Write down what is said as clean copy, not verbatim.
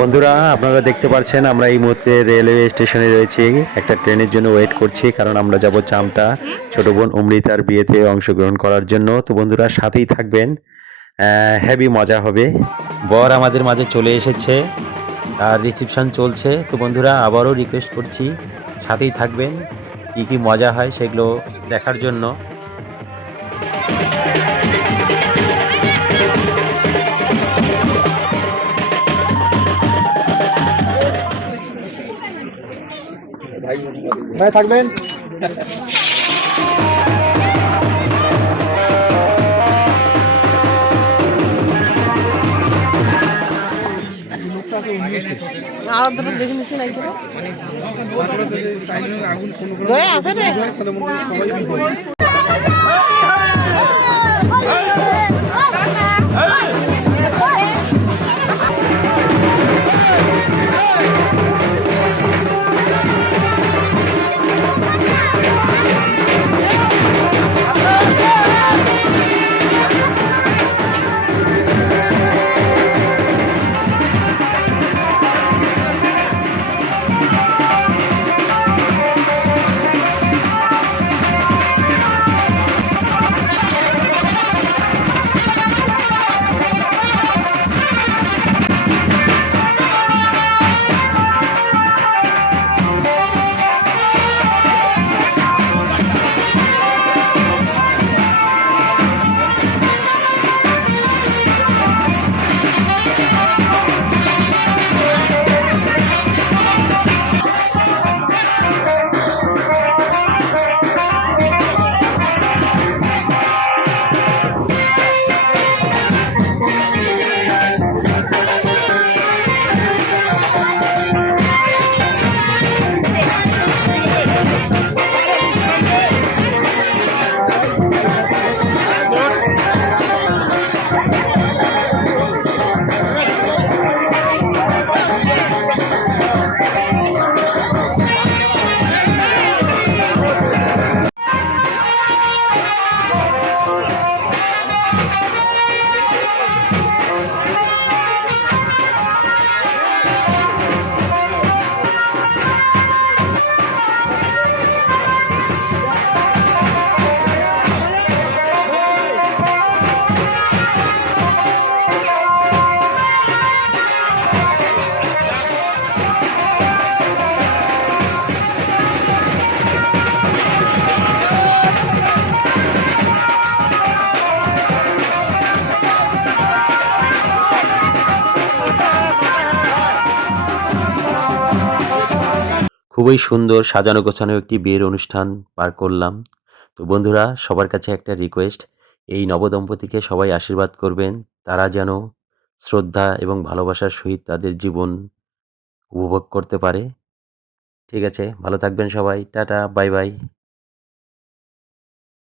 বন্ধুরা, আপনারা দেখতে পাচ্ছেন আমরা এই মুহূর্তে রেলওয়ে স্টেশনে রয়েছি। একটা ট্রেনের জন্য ওয়েট করছি, কারণ আমরা যাব চামটা ছোট বোন অমৃতার বিয়েতে অংশগ্রহণ করার জন্য। তো বন্ধুরা সাথেই থাকবেন, হেভি মজা হবে। বর আমাদের মাঝে চলে এসেছে আর রিসেপশন চলছে। তো বন্ধুরা আবারও রিকোয়েস্ট করছি, সাথেই থাকবেন, কি কি মজা হয় সেগুলো দেখার জন্য। ভাই থাকবেন। আলাদা দেখে নিচ্ছি না জয় আছে রে খুবই সুন্দর সাজানো গোছানো একটি বিয়ের অনুষ্ঠান পার করলাম। তো বন্ধুরা সবার কাছে একটা রিকোয়েস্ট, এই নবদম্পতিকে সবাই আশীর্বাদ করবেন, তারা যেন শ্রদ্ধা এবং ভালোবাসার সহিত তাদের জীবন উপভোগ করতে পারে। ঠিক আছে, ভালো থাকবেন সবাই। Tata, bye bye.